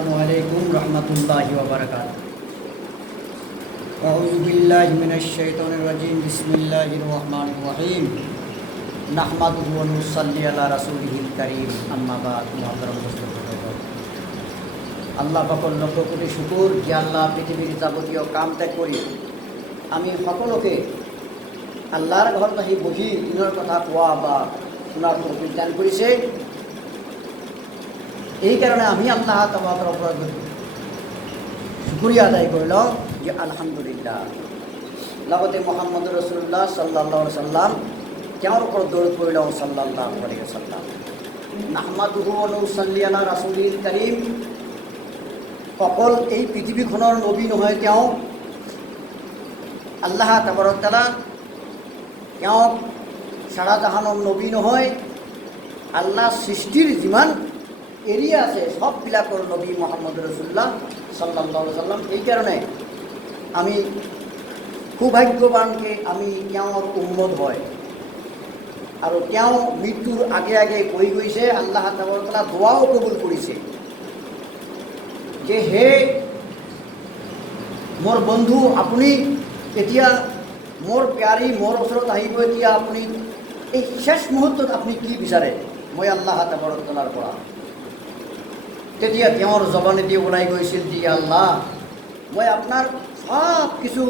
আসসালামু আলাইকুম রহমতুল্লাহি ওয়া বারাকাতুহু। আউযু বিল্লাহি মিনাশ শাইতানির রাজিম। বিসমিল্লাহির রহমানির রহিম। নাহমাদুহু ওয়া নুসাল্লি আলা রাসূলিহিল কারীম। আম্মা বাদ। মুহতারাম মুসলিম, আল্লাহ পাকের লক্ষ কোটি শুকর যে আল্লাহ পৃথিবীর যাবতীয় কাম ত্যাগ করি আমি সকলকে আল্লাহর ঘর বাহি বহি দিনের কথা কোয়া বা শোনার তৌফিক দান করেছে। এই কারণে আমি আল্লাহ তাআলার উপর শুকরিয়া আদায় করলাম যে আলহামদুলিল্লাহ। লগতে মুহাম্মদ রাসূলুল্লাহ সাল্লাল্লাহু আলাইহি সাল্লাম কেমন উপর দরুদ পড়লাম সাল্লাল্লাহু আলাইহি সাল্লাম। নাহমাদুহু ওয়া নুসাল্লি আলা রাসূলিল কারীম। অকল এই পৃথিৱীখনৰ নবী নহয়, তেওঁ আল্লাহ তাবাৰক তাআলা তেওঁ সাৰা জাহানৰ নবী নহয়, আল্লাহ সৃষ্টিৰ যিমান এৰিয়া আছে সববিলাকৰ নবী মুহাম্মদ ৰাসূলুল্লাহ সাল্লাল্লাহু আলাইহি সাল্লাম। এই কাৰণে আমি সৌভাগ্যৱানকে আমি তেওঁৰ উম্মত হয়। আৰু তেওঁ মৃত্যুৰ আগে আগে কৈ গৈছে, আল্লাহ তাবাৰক তাআলা দোৱাও কবুল কৰিছে যে হে মোৰ বন্ধু, আপুনি এতিয়া মোৰ প্যাৰী মোৰ ওচৰত আহিব, এতিয়া আপুনি এই শেষ মুহূৰ্তত আপুনি কি বিচাৰে মই আল্লাহ তাবাৰক তাআলাৰ পৰা। তেতিয়া তেওঁৰ জবানেদি ওলাই গৈছিল যে আল্লাহ, মই আপোনাৰ সব কিছু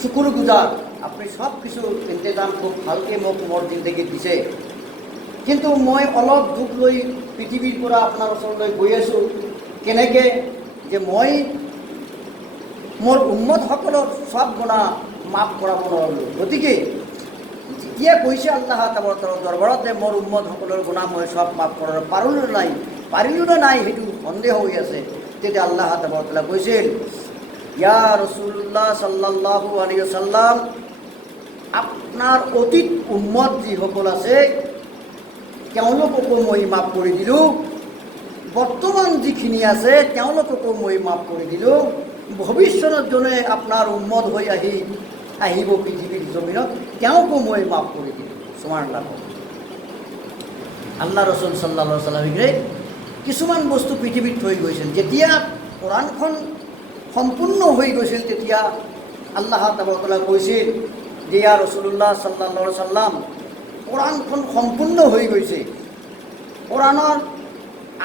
শুকুৰগুজাৰ, আপুনি সব কিছু ইন্তজাম খুব ভালকৈ মোক মোৰ জিন্দগীত দিছে, কিন্তু মই অলপ দুখ লৈ পৃথিৱীৰ পৰা আপোনাৰ ওচৰলৈ গৈ আছোঁ। কেনেকৈ যে মই মোৰ উম্মতসকলৰ সব গুণা মাফ কৰাব নোৱাৰিলোঁ। গতিকে যেতিয়া কৈছে আল্লাহ তাবাৰক তাআলাৰ দৰবাৰত যে মোৰ উম্মতসকলৰ গুণা মই সব মাফ কৰাব পাৰিলোঁ নে নাই সেইটো সন্দেহ হৈ আছে, তেতিয়া আল্লাহ তাবাৰক তাআলা কৈছিল, ইয়া ৰাসূলুল্লাহ সাল্লাল্লাহু আলাইহি ওয়াসাল্লাম, আপোনাৰ অতীত উম্মত যিসকল আছে তেওঁলোককো মই মাফ কৰি দিলোঁ, বৰ্তমান যিখিনি আছে তেওঁলোককো মই মাফ কৰি দিলোঁ, ভৱিষ্যতৰ জনে আপোনাৰ উম্মত হৈ আহিব পৃথিৱীৰ জমিনত তেওঁকো মই মাফ কৰি দিলোঁ। সুবহানাল্লাহ। আল্লাহ ৰসুল সাল্লাল্লাহু আলাইহি ওয়াসাল্লামে কিছুমান বস্তু পৃথিৱীত থৈ গৈছিল। যেতিয়া কোৰাণখন সম্পূৰ্ণ হৈ গৈছিল তেতিয়া আল্লাহ তাবাৰক তাআলা কৈছিল যে ইয়া ৰাসূলুল্লাহ সাল্লাল্লাহু আলাইহি ওয়াসাল্লাম, কোৰাণখন সম্পূৰ্ণ হৈ গৈছে, কোৰাণৰ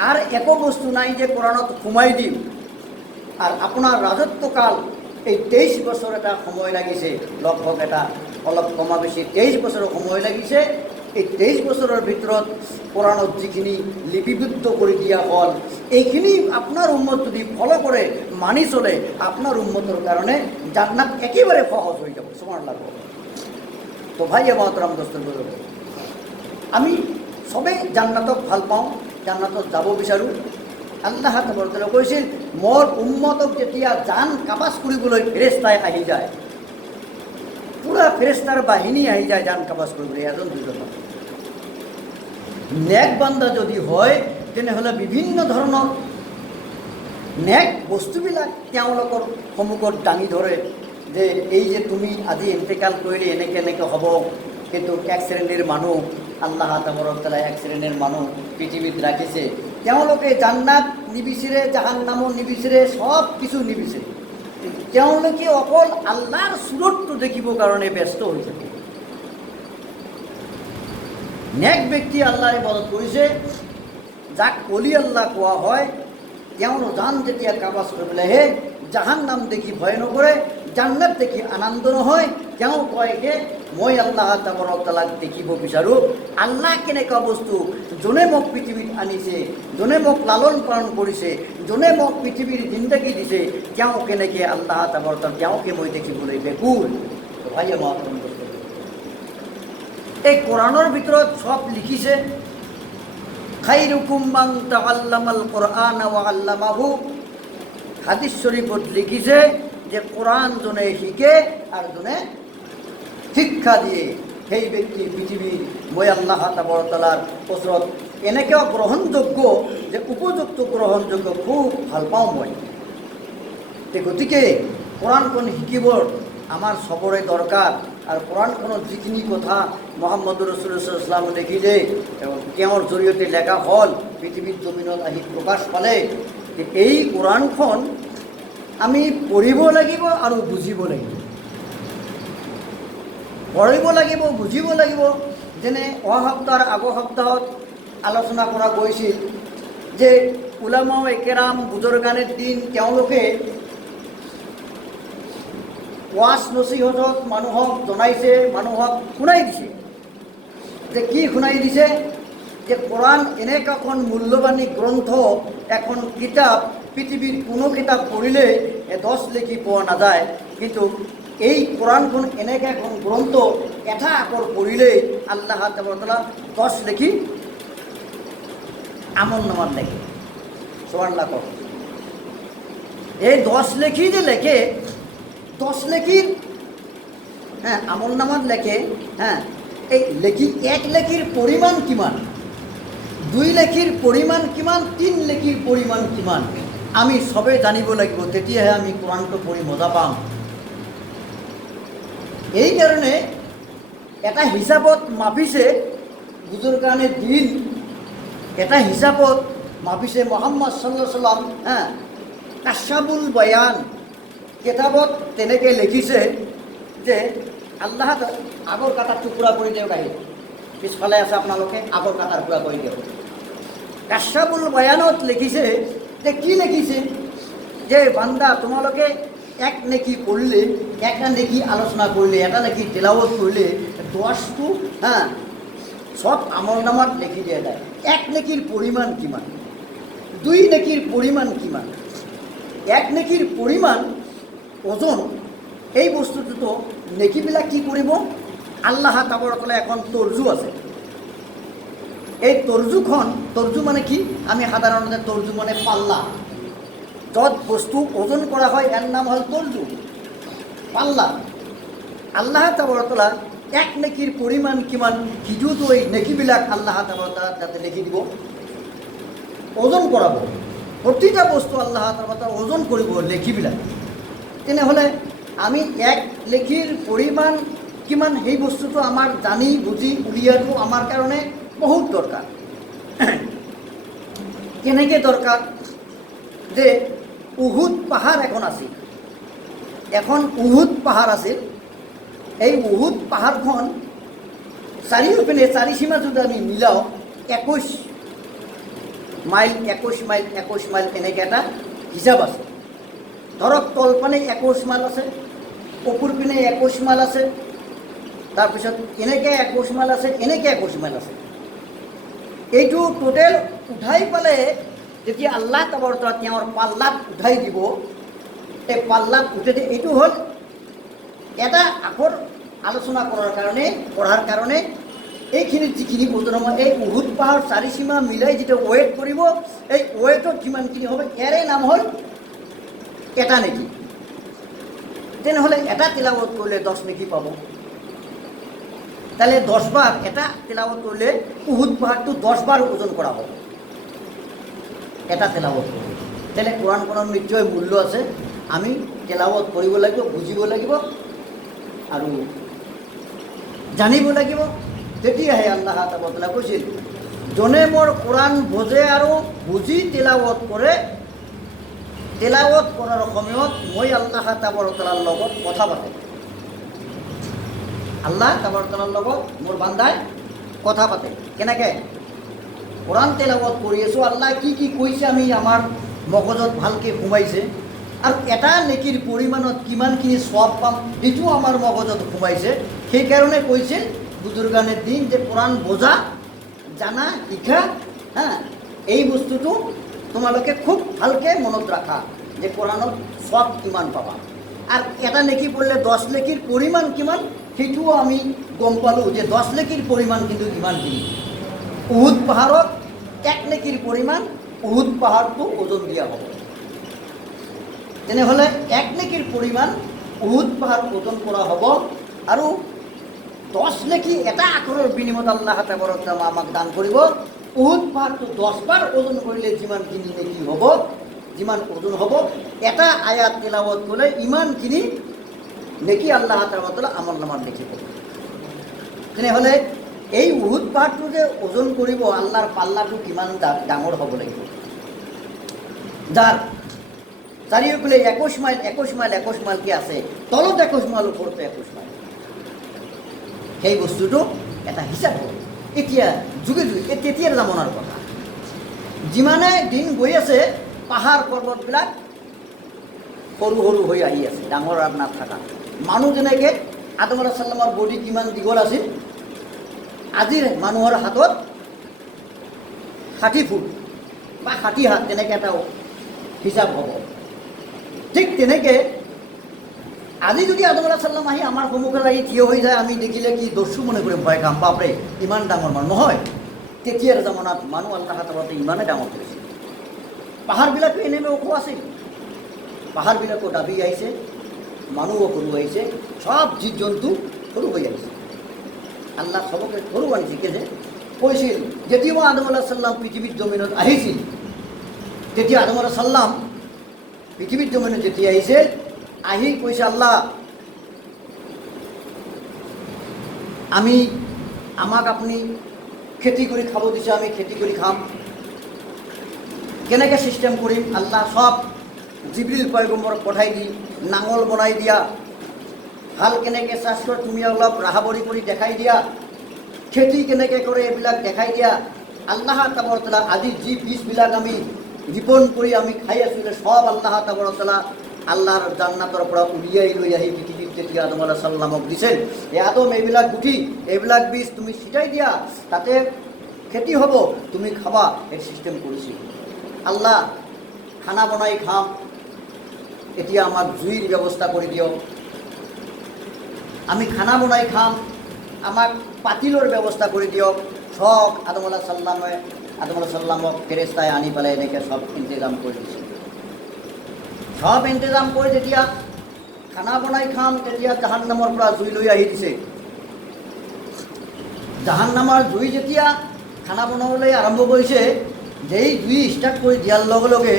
আর একো বস্তু নাই যে কোরআনত সোমাই দিম। আর আপনার রাজত্বকাল এই 23 বছর এটা সময় লাগিছে, লগভগ এটা অলপ কমা বেশি 23 বছর সময় লাগিছে। এই 23 বছরের ভিতৰত কোরআনত যিখিনি লিপিবদ্ধ করে দিয়া হল, এইখিনি আপনার উম্মত যদি ফলো করে মানি চলে, আপনার উম্মতের কারণে জান্নাত একেবারে সহজ হয়ে যাবে। সুবহানাল্লাহ। তো ভাই মহতরম দোস্তৰ বুজুৰ্গ, আমি সবেই জান্নাতক ভাল পাওঁ, জান্নাতত যাব বিচাৰোঁ। আল্লাহ তাবাৰক তাআলা কৈছিল, মোৰ উম্মতক যেতিয়া জান কাবাজ কৰিবলৈ ফেৰেস্তাই আহি যায়, পুৰা ফেৰেস্তাৰ বাহিনী আহি যায় জান কাবাজ কৰিবলৈ, এজন দুজন নেক বান্দা যদি হয় তেনেহ'লে বিভিন্ন ধৰণৰ নেক বস্তুবিলাক তেওঁলোকৰ সন্মুখত দাঙি ধৰে যে এই যে তুমি আজি ইন্তেকাল কৰিলে এনেকৈ হ'ব। কিন্তু এক শ্ৰেণীৰ মানুহ আল্লাহ তাবাৰক তাআলা এক শ্ৰেণীৰ মানুহ পৃথিৱীত ৰাখিছে, তেওঁলোকে জান্নাত নিবিচাৰে, জাহান্নামো নিবিচাৰে, সব কিছু নিবিচাৰে, তেওঁলোকে অকল আল্লাহৰ সুৰতটো দেখিবৰ কাৰণে ব্যস্ত হৈ থাকে। নেক ব্যক্তি আল্লাহৰ ইবাদত কৰিছে, যাক অলি আল্লাহ কোৱা হয়, তেওঁৰ জান যেতিয়া কাবাজ কৰিবলৈ আহে জাহান্নাম দেখি ভয় নকৰে, জান্নাত দেখি আনন্দ নহয়, তেওঁ কয় যে মই আল্লাহ তাবাৰক তাআলাক দেখিব বিচাৰোঁ। আল্লাহ কেনেকুৱা বস্তু, যোনে মোক পৃথিৱীত আনিছে, যোনে মোক লালন পালন কৰিছে, যোনে মোক পৃথিৱীৰ জিন্দগী দিছে, তেওঁ কেনেকৈ আল্লাহ তাবাৰক তাআলা তেওঁকে মই দেখিবলৈ বেকুল। ভাই আমাৰ এই কোৰআনেৰ ভিতৰত সব লিখিছে, খাইরুকুম মান তাআল্লামাল কুরআন ওয়া আল্লামাহু। হাদিস শরীফত লিখিছে যে কোরআন জনে শিকে আর জনে শিক্ষা দিয়ে, সেই ব্যক্তি পৃথিবীর মই আল্লাহ তাবারক তাআলার ওচৰত এনেকুৱা গ্ৰহণযোগ্য যে উপযুক্ত গ্ৰহণযোগ্য, খুব ভাল পাওঁ মই। গতিকে কোৰআনখন শিকিবৰ আমাৰ সবৰে দৰকাৰ। আৰ কোৰআনখনত যিখিনি কথা মুহাম্মদ ৰাসূলুল্লাহ সাল্লাল্লাহু আলাইহি ওয়াসাল্লাম লিখিলে, তেওঁৰ জৰিয়তে লেখা হল, পৃথিৱীৰ জমিনত আহি প্ৰকাশ পালে, এই কোৰআনখন আমি পঢ়িব লাগিব আৰু বুজিব লাগিব। পঢ়িব লাগিব, বুজিব লাগিব। যেনে অহা সপ্তাহৰ আগৰ সপ্তাহত আলোচনা কৰা গৈছিল যে উলামা একেৰাম বুজুৰ্গানে দিন তেওঁলোকে ওয়াজ নছিহতত মানুহক জনাইছে, মানুহক শুনাই দিছে। যে কি শুনাই দিছে? যে কোরআন এনেকা এখন মূল্যবানী গ্রন্থ, এখন কিতাব, পৃথিবীর কোনো কিতাব পড়িলে 10 লেখি পাওয়া না যায়, কিন্তু এই কোরআনখন এনেকা এখন গ্রন্থ, এটা আকর পড়িলে আল্লাহ তাআলা 10 লেখি আমল নামার লেখে। সুবহানাল্লাহ। এই 10 লেখি যে লেখে, 10 লেখির আমল নামার লেখে। এই লেখি 1 লেখির পরিমাণ কিমান, 2 লেখির পরিমাণ কিমান, 3 লেখির পরিমাণ কিমান আমি সবে জানিব লাগিব, তেতিয়াহে আমি কোরআনটো পড়ি মজা পাম। এই কারণে এটা হিসাবত মাপিছে বুজুর্গানে দিন, এটা হিসাবত মাপিছে মোহাম্মদ সাল্লাল্লাহু আলাইহি সাল্লাম। কাশাবুল বয়ান কিতাবত তেনেকৈ লিখিছে যে আল্লাহ আগৰ কাটাৰ টুকুৰা কৰি দিয়ক, আহি পিছফালে আছে আপোনালোকে আগৰ কাটাৰ টুকুৰা কৰি দিয়ক। কাশাবুল বয়ানত লিখিছে যে কি লিখিছে? যে বান্দা তোমালোকে এক নেকি পড়লে, একটা নেকি আলোচনা করলে, এটা নেকি তেলাওয়াত করলে 10টো সব আমল নামাত লিখি দিয়ে যায়। 1 নেকির পরিমাণ কিমান, 2 নেকির পরিমাণ কিমান, 1 নেকির পরিমাণ ওজন। এই বস্তুটো তো নেকিবিলাক কি কৰিব? আল্লাহ তাবাৰকলে এখন তৰজু আছে। এই তৰজুখন, তৰজু মানে কি? আমি সাধাৰণতে তরজু মানে পাল্লা, যত বস্তু ওজন করা হয় এর নাম হল তরজু, পাল্লা। আল্লাহ তাবারকাল্লা 1 নেকির পরিমাণ কিমান, হিজুত ওই নেকিবিলাক আল্লাহ তাবারকাল্লা যাতে লিখি দিব, ওজন কৰাব। প্ৰতিটা বস্তু আল্লাহ তাবাৰকাল্লা ওজন কৰিব লেখিবিলাক। তেনেহ'লে আমি 1 লেখিৰ পৰিমাণ কিমান সেই বস্তুটো আমাৰ জানি বুজি উলিয়াটো আমাৰ কাৰণে বহুত দৰকাৰ। কেনেকৈ দৰকাৰ? যে উহুদ পাহাড় এখন আছিল, এখন উহুদ পাহাড় আছিল। এই উহুদ পাহাড়খন চাৰিওপিনে, চাৰি সীমা যদি আমি মিলাও 21 মাইল, 21 মাইল, 21 মাইল এনেকৈ এটা হিচাপ আছে। ধৰক তলপানে 21 মাইল আছে, ওপৰ পিনে 21 মাইল আছে, তাৰপিছত এনেকৈ 21 মাইল আছে, এনেকৈ 21 মাইল আছে। এইটো টোটেল উঠাই পালে যেতিয়া আল্লাহ তাবাৰকাল্লা তেওঁৰ পাল্লাত উঠাই দিব, এই পাল্লাত উঠে এইটো হ'ল এটা আখৰ আলোচনা কৰাৰ কাৰণে, পঢ়াৰ কাৰণে এইখিনিত যিখিনি ওজন হ'ব, এই উহুদ পাহাৰ 4 সীমা মিলাই যিটো ৱেইট কৰিব, এই ৱেইটত যিমানখিনি হ'ব ইয়াৰে নাম হ'ল এটা নেকি। তেনেহ'লে এটা তিলাৱত কৰিলে 10 নেকি পাব। তাহলে 10 বার এটা তেলাওয়াত করলে উহুদ পাহাড়টো 10 বার ওজন করা হবে এটা তেলাওয়াত করলে। তাহলে কোরআন কোরআন নিশ্চয় মূল্য আছে। আমি তেলাওয়াত কৰিব লাগিব, বুজিব লাগিব আৰু জানিব লাগিব। তেতিয়াহে আল্লাহ তাআলা কৈছিল, জনে মোৰ কোৰআন বুজে আৰু বুজি তেলাওয়াত কৰে, তেলাওয়াত কৰাৰ সময়ত মই আল্লাহ তাআলাৰ লগত কথা পাতে। আল্লাহ তাবাৰকাল্লাৰ লগত মোৰ বান্দাই কথা পাতে। কেনেকৈ? কোৰআন তেলাওয়াত কৰি আছোঁ, আল্লাহ কি কি কৈছে আমি আমাৰ মগজত ভালকৈ সোমাইছে, আৰু এটা নেকিৰ পৰিমাণত কিমানখিনি সওয়াব পাম এইটো আমাৰ মগজত সোমাইছে। সেইকাৰণে কৈছিল বুজুৰ্গানে দিন যে কোৰআন বোঝা, জানা, শিকা, এই বস্তুটো তোমালোকে খুব ভালকৈ মনত ৰাখা যে কোরআনত সওয়াব কিমান পাবা। আর এটা নেকি পড়লে 10 নেকির পরিমাণ কিমান সেইটোও আমি গম পালোঁ যে 10 নেকির পরিমাণ কিন্তু ইমানখিনি। উহুদ পাহাড়ত 1 নেকির পরিমাণ উহুদ পাহাড়টো ওজন দিয়া হ'ব। তেনেহ'লে 1 নেকির পরিমাণ উহুদ পাহাড় ওজন কৰা হ'ব, আৰু 10 নেকি এটা আখৰৰ বিনিময়ত আল্লাহ তাবাৰকাল্লা আমাক দান কৰিব। উহুদ পাহাড়টো 10 বাৰ ওজন কৰিলে যিমানখিনি নেকি হ'ব, যিমান ওজন হ'ব, এটা আয়াত তেলাওয়াত করলে ইমানখিনি নেকি আল্লাহ তাআলা আমল নামাত লিখিব। তেনেহ'লে এই উহুদ পাহাড়টো যে ওজন কৰিব, আল্লাহৰ পাল্লাটো কিমান ডাঙৰ হ'ব লাগিব। যাৰ চাৰিওফালে 21 মাইলকে আছে, তলত 21 মাইল, ওপৰতো 21 মাইল। সেই বস্তুটো এটা হিচাপ হ'ব। এতিয়া যুগে যুগে তেতিয়াৰ জামানাৰ কথা। যিমানে দিন গৈ আছে পাহাৰ পৰ্বতবিলাক সৰু সৰু হৈ আহি আছে, ডাঙৰ আৰু নাথাকা। মানুহ যেনেকৈ আদম আলাইহিছ ছালামৰ বডি কিমান দীঘল আছিল, আজিৰ মানুহৰ হাতত 60 ফুট বা 60 হাত, তেনেকৈ এটা হিচাপ হ'ব। ঠিক তেনেকৈ আজি যদি আদম আলাইহিছ ছালাম আহি আমাৰ সন্মুখত আহি থিয় হৈ যায়, আমি দেখিলে কি দস্যু মনে কৰিম, ভয় খাম, বাপৰে ইমান ডাঙৰ মানুহ। নহয়, তেতিয়াৰ জামানাত মানুহ আল্লাহ তাআলাই ইমানেই ডাঙৰ কৰিছিল। পাহাৰবিলাকো এনেকৈ ওখ আছিল, পাহাৰবিলাকো দাবি আহিছে, মানুহো সৰু আহিছে, সব জীৱ জন্তু সৰু হৈ আহিছে। আল্লাহ সবকে সৰু আনিছে। যে কৈছিল যেতিয়াও আদম আলাইহিছ ছালাম পৃথিৱীৰ জমিনত আহিছিল, তেতিয়া আদম আলাইহিছ ছালাম পৃথিৱীৰ জমিনত যেতিয়া আহিছিল, আহি কৈছে আল্লাহ আমাক আপুনি খেতি কৰি খাব দিছে, আমি খেতি কৰি খাম, কেনেকৈ ছিষ্টেম কৰিম? আল্লাহ সব জিবৰিল পয়গম্বৰক পঠাই দি নাঙল বনাই দিয়া, হাল কেনেকৈ চাষ কৰে তুমি অলপ ৰাহাবৰি কৰি দেখাই দিয়া, খেতি কেনেকৈ কৰে এইবিলাক দেখাই দিয়া। আল্লাহ তাবাৰক আজি যি বীজবিলাক আমি ৰোপণ কৰি আমি খাই আছিলোঁ, সব আল্লাহ তাবাৰক আল্লাহৰ জান্নাতৰ পৰা উলিয়াই লৈ আহি পৃথিৱীত যেতিয়া আদম আলাইহিছ ছালামক দিছিল, এই আদম এইবিলাক গুটি, এইবিলাক বীজ তুমি ছিটাই দিয়া, তাতে খেতি হ'ব, তুমি খাবা, এই ছিষ্টেম কৰিছিল। আল্লাহ খানা বনাই খাম, এতিয়া আমাক জুইৰ ব্যৱস্থা কৰি দিয়ক, আমি খানা বনাই খাম, আমাক পাতিলৰ ব্যৱস্থা কৰি দিয়ক। সব আদম আলাইহিছ ছালামক ফেৰেস্তাই আনি পেলাই এনেকৈ সব ইন্তজাম কৰি দিছে। সব ইন্তজাম কৰি যেতিয়া খানা বনাই খাম, তেতিয়া জাহান্নামৰ পৰা জুই লৈ আহি দিছে। জাহান্নামৰ জুই যেতিয়া খানা বনাবলৈ আৰম্ভ কৰিছে, যেই জুই ষ্টাৰ্ট কৰি দিয়াৰ লগে লগে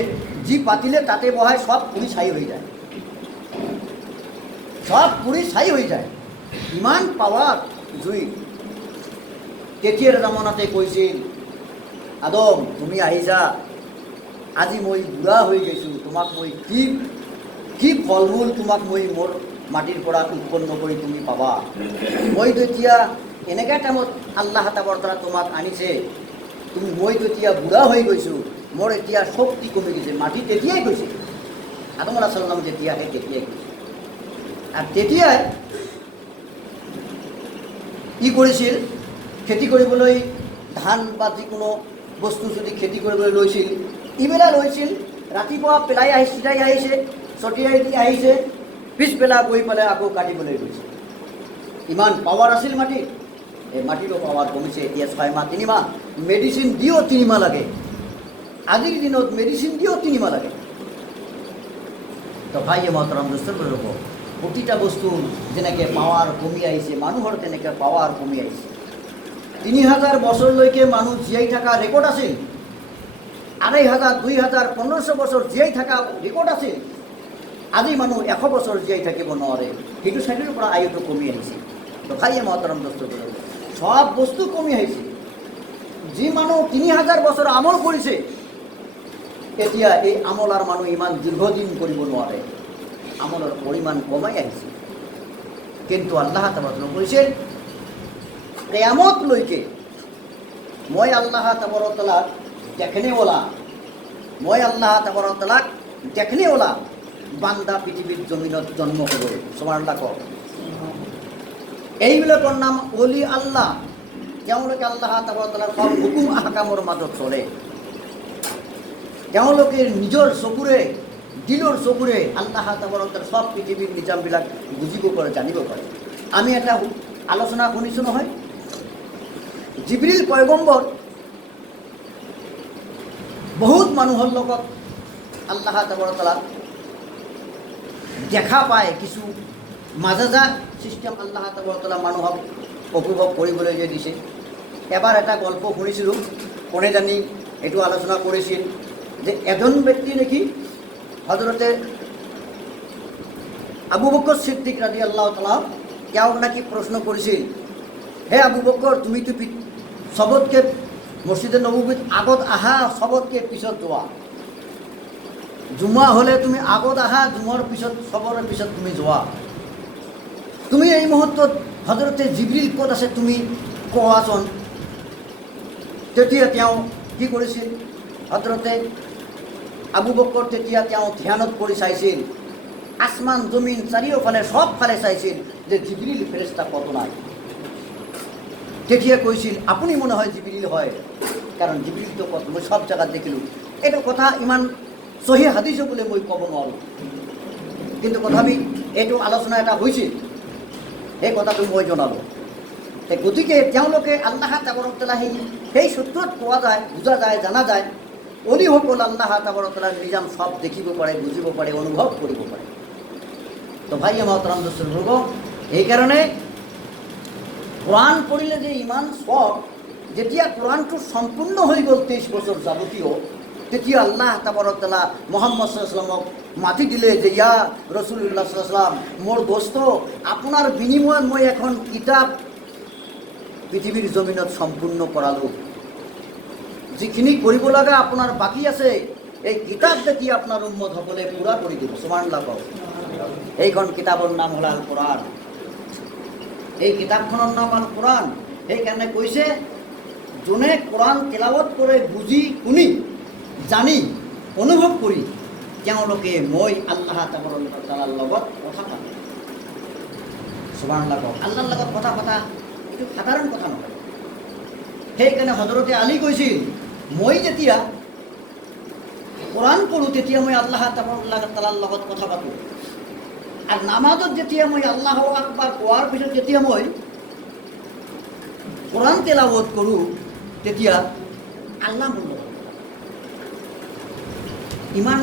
যি পাতিলে তাতে বহাই সব পুৰি ছাই হৈ যায়, সব পুৰি ছাই হৈ যায়। ইমান পাৱাৰ জুই। তেতিয়াৰ জামানাতে কৈছিল আদম তুমি আহিছা, আজি মই বুঢ়া হৈ গৈছোঁ, তোমাক মই কি ফল মূল তোমাক মই মোৰ মাটিৰ পৰা উৎপন্ন কৰি তুমি পাবা? মই তেতিয়া এনেকুৱা টাইমত আল্লাহ তাবাৰক তোমাক আনিছে, মই তেতিয়া বুঢ়া হৈ গৈছোঁ, মোৰ এতিয়া শক্তি কমি গৈছে। মাটি তেতিয়াই গৈছে, আদম আলাইহিছ ছালাম যেতিয়া আহে তেতিয়াই গৈছে। আৰু তেতিয়াই কি কৰিছিল, খেতি কৰিবলৈ ধান বা যিকোনো বস্তু যদি খেতি কৰিবলৈ লৈছিল, ইবেলা লৈছিল, ৰাতিপুৱা পেলাই আহি চিধাই আহিছে, ছটিয়াই দি আহিছে, পিছবেলা গৈ পেলাই আকৌ কাটিবলৈ গৈছে। ইমান পাৱাৰ আছিল মাটিত। এই মাটিৰো পাৱাৰ কমিছে। এতিয়া 6 মাহ 3 মাহ মেডিচিন দিও 3 মাহ লাগে, আজিৰ দিনত মেডিচিন দিও 3 মাহ লাগে। তো ভাই মহতৰম দোস্তৰ ৰ'ব, প্ৰতিটা বস্তু যেনেকৈ পাৱাৰ কমি আহিছে, মানুহৰ তেনেকৈ পাৱাৰ কমি আহিছে। 3000 বছৰলৈকে মানুহ জীয়াই থকা ৰেকৰ্ড আছিল, 2500, 2000, 1500 বছৰ জীয়াই থকা ৰেকৰ্ড আছিল। আজি মানুহ 100 বছৰ জীয়াই থাকিব নোৱাৰে, সেইটো চাইডৰ পৰা আয়ুটো কমি আহিছে। তো ভাই মহতৰম দোস্তৰ ৰ'ব, সব বস্তু কমি আহিছে। যি মানুহ 3000 বছৰ আমল কৰিছে, এতিয়া এই আমলাৰ মানুহ ইমান দীৰ্ঘদিন কৰিব নোৱাৰে, আমলৰ পৰিমাণ কমাই আহিছে। কিন্তু আল্লাহ তাবাৰক কৈছে কিয়ামতলৈকে মই আল্লাহ তাবাৰক দেখনেৱালা, মই আল্লাহ তাবাৰক দেখনেৱালা বান্দা পৃথিৱীৰ জমিনত জন্ম হ'ব। সুবহানাল্লাহ কওক। এইবিলাকৰ নাম অলি আল্লাহ। তেওঁলোকে আল্লাহ তাবাৰক সব হুকুম আহকামৰ মাজত চলে। তেওঁলোকে নিজৰ চকুৰে, দিলৰ চকুৰে আল্লাহ তাবাৰক সব পৃথিৱীৰ নিজামবিলাক বুজিব পাৰে, জানিব পাৰে। আমি এটা আলোচনা শুনিছোঁ নহয়, জিবৰিল পয়গম্বৰ বহুত মানুহৰ লগত আল্লাহ তাবাৰক দেখা পায়, কিছু মাজেজা ছিষ্টেম আল্লাহ তাবাৰক মানুহক উপভোগ কৰিবলৈ যে দিছে। এবাৰ এটা গল্প শুনিছিলোঁ, কোনে জানি এইটো আলোচনা কৰিছিল যে এজন ব্যক্তি নেকি হজৰতে আবু বকৰ সিদ্দিক ৰাদিয়াল্লাহু তাআলা তেওঁক নাকি প্ৰশ্ন কৰিছিল, হে আবু বকৰ তুমিতো সবতকৈ মছজিদে নবৱীত আগত আহা, সবতকৈ পিছত যোৱা, জুমা হ'লে তুমি আগত আহা, জুমাৰ পিছত চবৰে পিছত তুমি যোৱা। তুমি এই মুহূৰ্তত হজৰতে জিবৰিল ক'ত আছে তুমি কোৱাচোন। তেতিয়া তেওঁ কি কৰিছিল, হজৰতে আবু বকৰ তেতিয়া তেওঁ ধ্যানত কৰি চাইছিল, আসমান জমিন চাৰিওফালে সবফালে চাইছিল যে জিবৰিল ফেৰেস্তা কত নাই। তেতিয়া কৈছিল আপুনি মনে হয় জিবৰিল হয়, কাৰণ জিবৰিলটো কত মই সব জায়গাত দেখিলোঁ। এইটো কথা ইমান সহি হাদিছ বুলি মই ক'ব নোৱাৰোঁ, কিন্তু তথাপি এইটো আলোচনা এটা হৈছিল, সেই কথাটো মই জনালোঁ। গতিকে তেওঁলোকে আল্লাহ তাবাৰক তাআলা সেই সূত্ৰত পোৱা যায়, বুজা যায়, জানা যায়, অলিসকল আল্লাহ তাবাৰক তাআলাৰ নিজাম সব দেখিব পাৰে, বুজিব পাৰে, অনুভৱ কৰিব পাৰে। তো ভাই মহতৰম দোস্তৰ হব, সেইকাৰণে কোৰআন পড়িলে যে ইমান সব, যেতিয়া কোৰআনটো সম্পূৰ্ণ হৈ গ'ল 23 বছৰ যাৱতীয়, তেতিয়া আল্লাহ তাবাৰক তাআলা মুহাম্মদ সাল্লাল্লাহু আলাইহি ওয়াসাল্লামক মাতি দিলে যে ইয়া ৰাসূলুল্লাহ সাল্লাল্লাহু আলাইহি ওয়াসাল্লাম, মোৰ দোস্ত আপোনাৰ বিনিময়ত মই এখন কিতাপ পৃথিৱীৰ জমিনত সম্পূৰ্ণ কৰালোঁ। যিখিনি কৰিব লগা আপোনাৰ বাকী আছে, এই কিতাপ দেখি আপোনাৰ উম্মতসকলে পূৰা কৰি দিব। সুবহানাল্লাহ। এইখন কিতাপৰ নাম হ'ল আল কোৰআন। এই কিতাপখনৰ নাম আল কোৰআন। সেইকাৰণে কৈছে যোনে কোৰআন তেলাৱত কৰে, বুজি শুনি জানি অনুভৱ কৰি, তেওঁলোকে মই আল্লাহ তাআলাৰ লগত কথা পাতে। সুবহানাল্লাহ। আল্লাহৰ লগত কথা পতা এইটো সাধাৰণ কথা নহয়। সেইকাৰণে হজৰতে আলী কৈছিল, মই যেতিয়া কোৰআন পঢ়োঁ তেতিয়া মই আল্লাহ তাআলাৰ লগত কথা পাতোঁ, আৰ নামাজত যেতিয়া মই আল্লাহু আকবাৰ কোৱাৰ পিছত যেতিয়া মই কোৰআন তেলাওয়াত কৰোঁ, তেতিয়া আল্লাহ মোৰ লগত। ইমান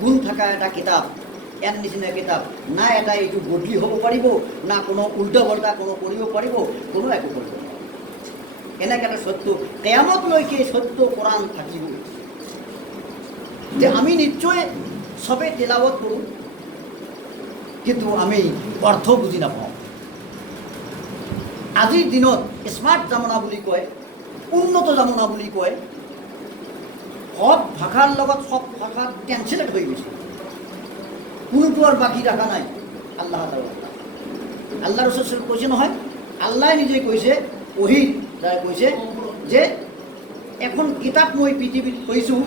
গুণ থকা এটা কিতাপ, ইয়াৰ নিচিনা কিতাপ না এটা এইটো বদলি হ'ব পাৰিব, না কোনো উল্টা পাল্টা কোনো কৰিব পাৰিব, কোনো একো কৰিব নোৱাৰিব। এনেকৈ এটা সত্য কিয়ামতলৈকে সত্য কোৰআন থাকিব, যে আমি নিশ্চয় সবে তেলাওয়াত কৰোঁ, কিন্তু আমি অৰ্থ বুজি নাপাওঁ। আজিৰ দিনত স্মাৰ্ট জামানা বুলি কয়, উন্নত জামানা বুলি কয়, সব ভাষাৰ লগত সব ভাষা ট্ৰেন্সলেট হৈ গৈছে, কোনোটো আৰু বাকী ৰাখা নাই। আল্লাহ আল্লাহ ৰাসূল কৈছে নহয়, আল্লাহ নিজে কৈছে, ওহীত কৈছে যে এখন কিতাপ মই পৃথিৱীত কৈছোঁ,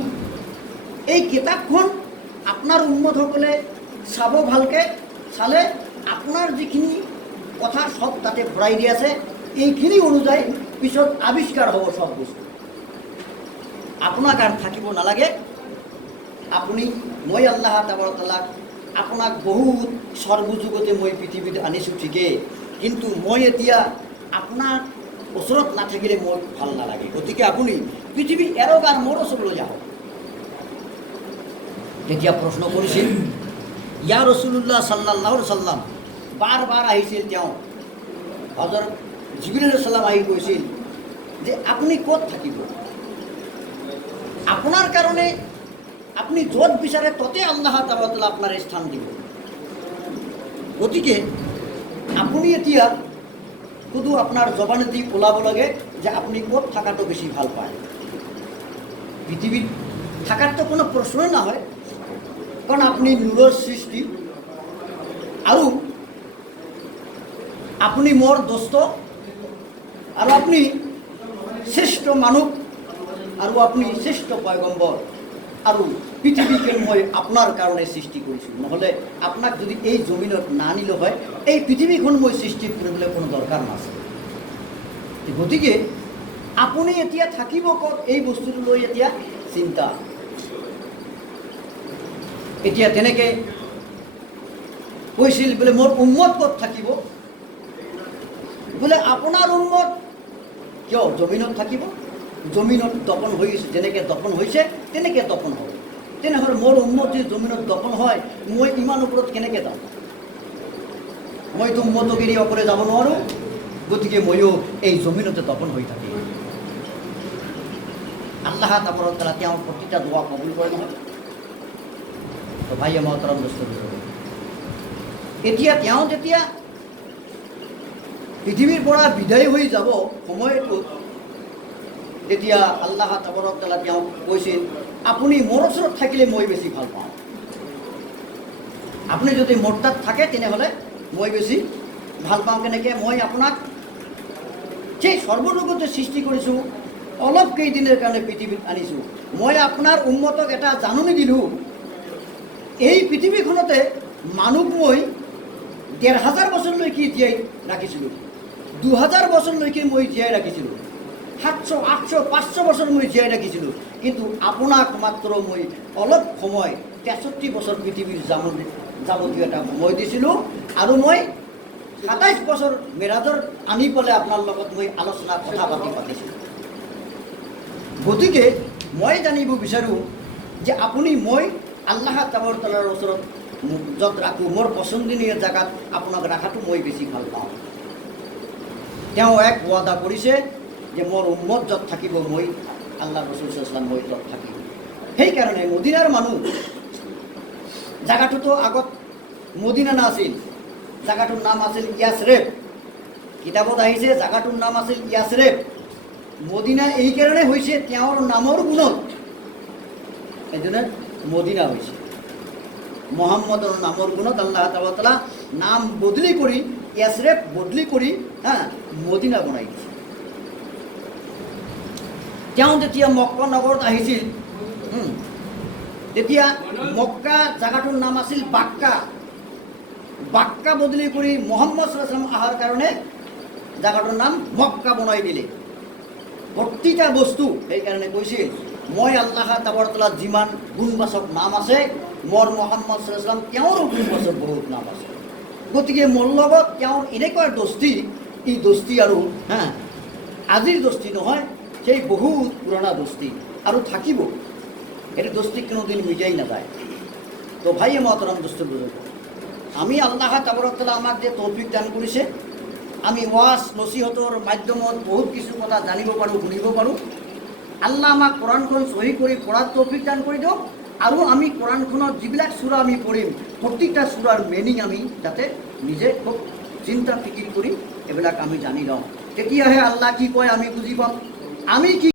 এই কিতাপখন আপোনাৰ উম্মতসকলে চাব, ভালকৈ চালে আপোনাৰ যিখিনি কথা সব তাতে ভৰাই দি আছে, এইখিনি অনুযায়ী পিছত আৱিষ্কাৰ হ'ব সব বস্তু। আপোনাক আৰু থাকিব নালাগে। আপুনি মই আল্লাহ তাবাৰক তাআলা আপোনাক বহুত সৰ্বযুগতে মই পৃথিৱীত আনিছোঁ ঠিকেই, কিন্তু মই এতিয়া আপোনাৰ ওচৰত নাথাকিলে মোৰ ভাল নালাগে। গতিকে আপুনি পৃথিৱী এৰক আৰু মোৰ ওচৰলৈ যাওক। তেতিয়া প্ৰশ্ন কৰিছিল ইয়া ৰাসূলুল্লাহ সাল্লাল্লাহু আলাইহি ওয়াসাল্লাম, বাৰ বাৰ আহিছিল তেওঁ, হযৰত জিবৰিল আলাইহিস সালাম আহি কৈছিল যে আপুনি ক'ত থাকিব, আপোনাৰ কাৰণে আপনি য'ত বিচাৰে ততে আল্লাহ তাআলা আপনার স্থান দিব। গতিকে আপনি এতিয়া শুধু আপনার জবানে দি ওলাব লাগে যে আপনি ক'ত থাকাটো বেশি ভাল পায়। পৃথিবীত থাকার তো কোনো প্রশ্নই না হয়, কারণ আপনি নূরের সৃষ্টি, আৰু আপনি মোৰ দোস্ত, আৰু আপনি শ্ৰেষ্ঠ মানুষ, আৰু আপনি শ্ৰেষ্ঠ পয়গম্বৰ, আৰু পৃথিবীকে মই আপনার কারণে সৃষ্টি করেছি। নহলে আপনাক যদি এই জমিনত না নিলে হয়, এই পৃথিবীখন মই সৃষ্টি করবলে কোনো দরকার নাছিল। গতিকে আপনি এতিয়া থাকিব ক'ত, এই বস্তুটো লৈ এতিয়া চিন্তা। এতিয়া তেনেকে কৈছিল বোলে মোৰ উম্মত ক'ত থাকিব, বোলে আপোনাৰ উম্মত কিয় জমিনত থাকিব, জমিনত দপন হৈ গৈছে, যেনেকৈ দপন হৈছে তেনেকৈ দপন হ'ব। তেনেহ'লে মোৰ উম্মত যদি জমিনত দপন হয়, মই ইমান ওপৰত কেনেকৈ যাম? মইতো উম্মতক এৰি অকলে যাব নোৱাৰোঁ, গতিকে ময়ো এই জমিনতে দপন হৈ থাকিম। আল্লাহ তাআলা তেওঁৰ প্ৰতিটা দোৱা কবুল কৰে নহয়। তো ভাই মহতৰম দোস্ত, এতিয়া তেওঁ যেতিয়া পৃথিৱীৰ পৰা বিদায় হৈ যাব সময়টোত, তেতিয়া আল্লাহ তাবাৰক তাআলা তেওঁক কৈছিল আপুনি মোৰ ওচৰত থাকিলে মই বেছি ভাল পাওঁ। আপুনি যদি মোৰ তাত থাকে তেনেহ'লে মই বেছি ভাল পাওঁ। কেনেকৈ? মই আপোনাক সেই সৰ্বজগতে সৃষ্টি কৰিছোঁ, অলপ কেইদিনৰ কাৰণে পৃথিৱীত আনিছোঁ। মই আপোনাৰ উম্মতক এটা জাননী দিলোঁ, এই পৃথিৱীখনতে মানুহ মই ১,৫০০ বছৰলৈকে জীয়াই ৰাখিছিলোঁ, ২,০০০ বছৰলৈকে মই জীয়াই ৰাখিছিলোঁ, ৭০০, ৮০০, ৫০০ বছৰ মই জীয়াই ৰাখিছিলোঁ। কিন্তু আপোনাক মাত্ৰ মই অলপ সময় ৬৩ বছৰ পৃথিৱীৰ যাৱতীয় এটা সময় দিছিলোঁ, আৰু মই ২৭ বছৰ মেৰাজৰ আনি পেলাই আপোনাৰ লগত মই আলোচনা কথা পাতিছিলোঁ। গতিকে মই জানিব বিচাৰোঁ যে আপুনি মই আল্লাহ তাবাৰক তাআলাৰ ওচৰত য'ত ৰাখোঁ, মোৰ পচন্দনীয় জেগাত আপোনাক ৰখাটো মই বেছি ভাল পাওঁ। তেওঁ এক ৱাদা কৰিছে যে মোৰ উম্মত য'ত থাকিব মই আল্লাহ ৰাসূল সাল্লাল্লাহু আলাইহি ওয়াসাল্লাম মই ত'ত থাকিব। সেইকাৰণে মদিনাৰ মানুহ, জাগাটোতো আগত মদিনা নাছিল, জাগাটোৰ নাম আছিল ইয়াছৰেব। কিতাপত আহিছে জাগাটোৰ নাম আছিল ইয়াছৰেব। মদিনা এইকাৰণে হৈছে তেওঁৰ নামৰ গুণত, এইজনে মদিনা হৈছে। মোহাম্মদৰ নামৰ গুণত আল্লাহ তাআলা নাম বদলি কৰি ইয়াছৰেব বদলি কৰি মদিনা বনাই দিছে। তেওঁ যেতিয়া মক্কা নগৰত আহিছিল, তেতিয়া মক্কা জাগাটোৰ নাম আছিল বাক্কা। বাক্কা বদলি কৰি মুহাম্মদ সাল্লাল্লাহু আলাইহি ওয়াসাল্লাম অহাৰ কাৰণে জাগাটোৰ নাম মক্কা বনাই দিলে। প্ৰতিটা বস্তু সেইকাৰণে কৈছিল মই আল্লাহ তাবাৰক তাআলাৰ যিমান গুণবাচক নাম আছে, মোৰ মুহাম্মদ সাল্লাল্লাহু আলাইহি ওয়াসাল্লাম তেওঁৰো গুণবাচক বহুত নাম আছে। গতিকে মোৰ লগত তেওঁৰ এনেকুৱা দোস্তি, এই দোস্তি আৰু আজিৰ দোস্তি নহয়, সেই বহুত পুৰণা দোস্তি আৰু থাকিব। সেইটো দোস্তি কোনোদিন মিটাই নাযায়। তো ভাই মহতৰম দোস্ত বুজুৰ্গ, আমি আল্লাহ তাবাৰক তাআলা আমাক যে তৌফিক দান কৰিছে, আমি ওয়াজ নসিহতৰ মাধ্যমত বহুত কিছু কথা জানিব পাৰোঁ, শুনিব পাৰোঁ। আল্লাহ আমাক কোৰআনখন সহি কৰি পঢ়াৰ তৌফিক দান কৰি দিয়ক, আৰু আমি কোৰআনখনত যিবিলাক সূৰা আমি পঢ়িম, প্ৰত্যেকটা সূৰাৰ মিনিং আমি যাতে নিজে খুব চিন্তা ফিকিৰ কৰি এইবিলাক আমি জানি লওঁ। তেতিয়াহে আল্লাহ কি কয় আমি বুজি পাম, আমি কি